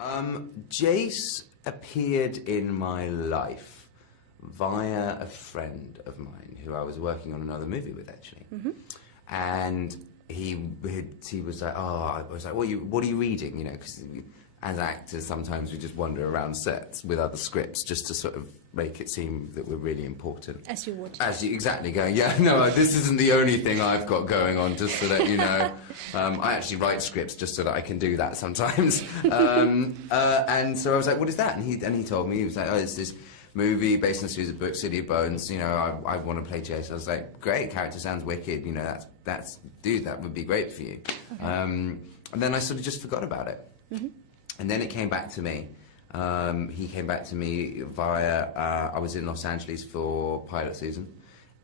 Jace appeared in my life via a friend of mine who I was working on another movie with, actually. And he was like, oh, I was like, what are you reading? You know, because as actors, sometimes we just wander around sets with other scripts just to sort of make it seem that we're really important. As you would. As you, exactly, going, yeah, no, this isn't the only thing I've got going on, just so that you know. I actually write scripts just so that I can do that sometimes. And so I was like, what is that? And he told me, he was like, oh, it's this movie based on a series of books, City of Bones, you know, I want to play Jace. I was like, great, character sounds wicked, you know, dude, that would be great for you. Okay. And then I sort of just forgot about it. And then it came back to me. He came back to me via, I was in Los Angeles for pilot season,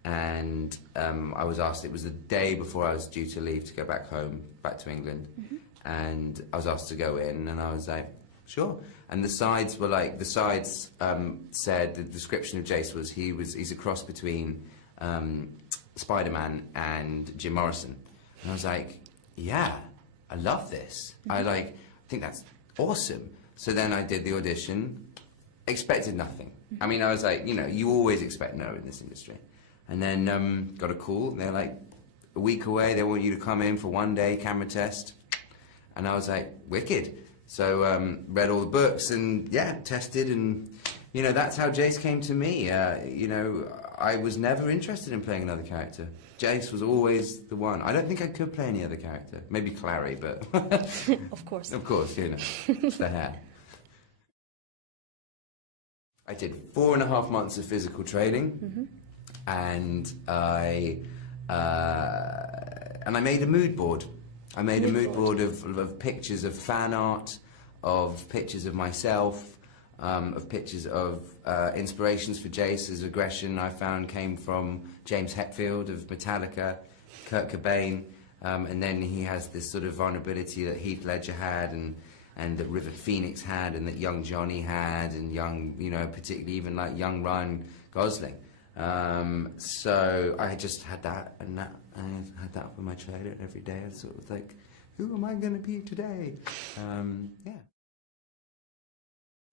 and I was asked, it was the day before I was due to leave to go back home, back to England, and I was asked to go in, and I was like, sure. And the sides were like, said, the description of Jace was, he's a cross between Spider-Man and Jim Morrison. And I was like, yeah, I love this. I think that's awesome. So then I did the audition, expected nothing. I mean, I was like, you know, you always expect no in this industry. And then got a call, they're like, a week away, they want you to come in for 1 day camera test. And I was like, wicked. So read all the books and, yeah, tested, and, you know, that's how Jace came to me. You know, I was never interested in playing another character. Jace was always the one. I don't think I could play any other character. Maybe Clary, but... Of course. Of course, you know, it's the hair. I did 4.5 months of physical training, and I made a mood board. I made a mood board of pictures of fan art, of pictures of myself, of pictures of inspirations for Jace's aggression I found came from James Hetfield of Metallica, Kurt Cobain, and then he has this sort of vulnerability that Heath Ledger had, and that River Phoenix had, and that young Johnny had, and young, you know, particularly even like young Ryan Gosling. So I just had that, and I had that up in my trailer every day. I sort of like, who am I going to be today? Yeah.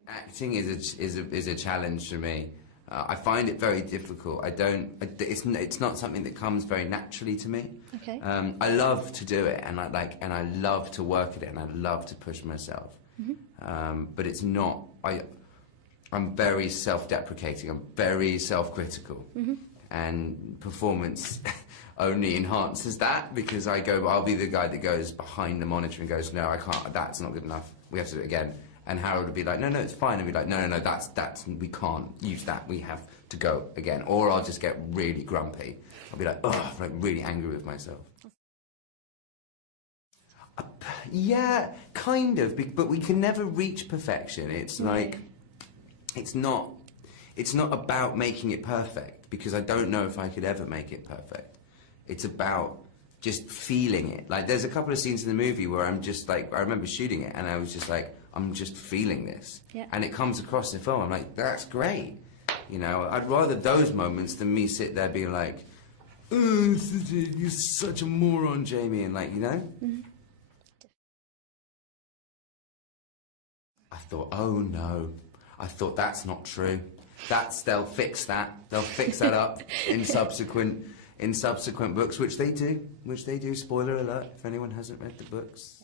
Acting is a challenge for me. I find it very difficult. It's not something that comes very naturally to me. Okay. I love to do it, and I love to work at it, and I love to push myself. But it's not. I'm very self-deprecating. I'm very self-critical, and performance only enhances that, because I'll be the guy that goes behind the monitor and goes, no, I can't. That's not good enough. We have to do it again. And Harold would be like, no, it's fine. And be like, no, that's we can't use that. We have to go again. Or I'll just get really grumpy. I'll be like, oh, like really angry with myself. Yeah, kind of. But we can never reach perfection. It's like, it's not about making it perfect, because I don't know if I could ever make it perfect. It's about just feeling it. Like, there's a couple of scenes in the movie where I'm just like, I remember shooting it, and I was just like, I'm just feeling this. Yeah. And it comes across in film. I'm like, that's great. You know, I'd rather those moments than me sit there being like, oh, you're such a moron, Jamie, and like, you know? I thought, oh no. I thought, that's not true. They'll fix that. They'll fix that up in subsequent books, which they do. Spoiler alert, if anyone hasn't read the books.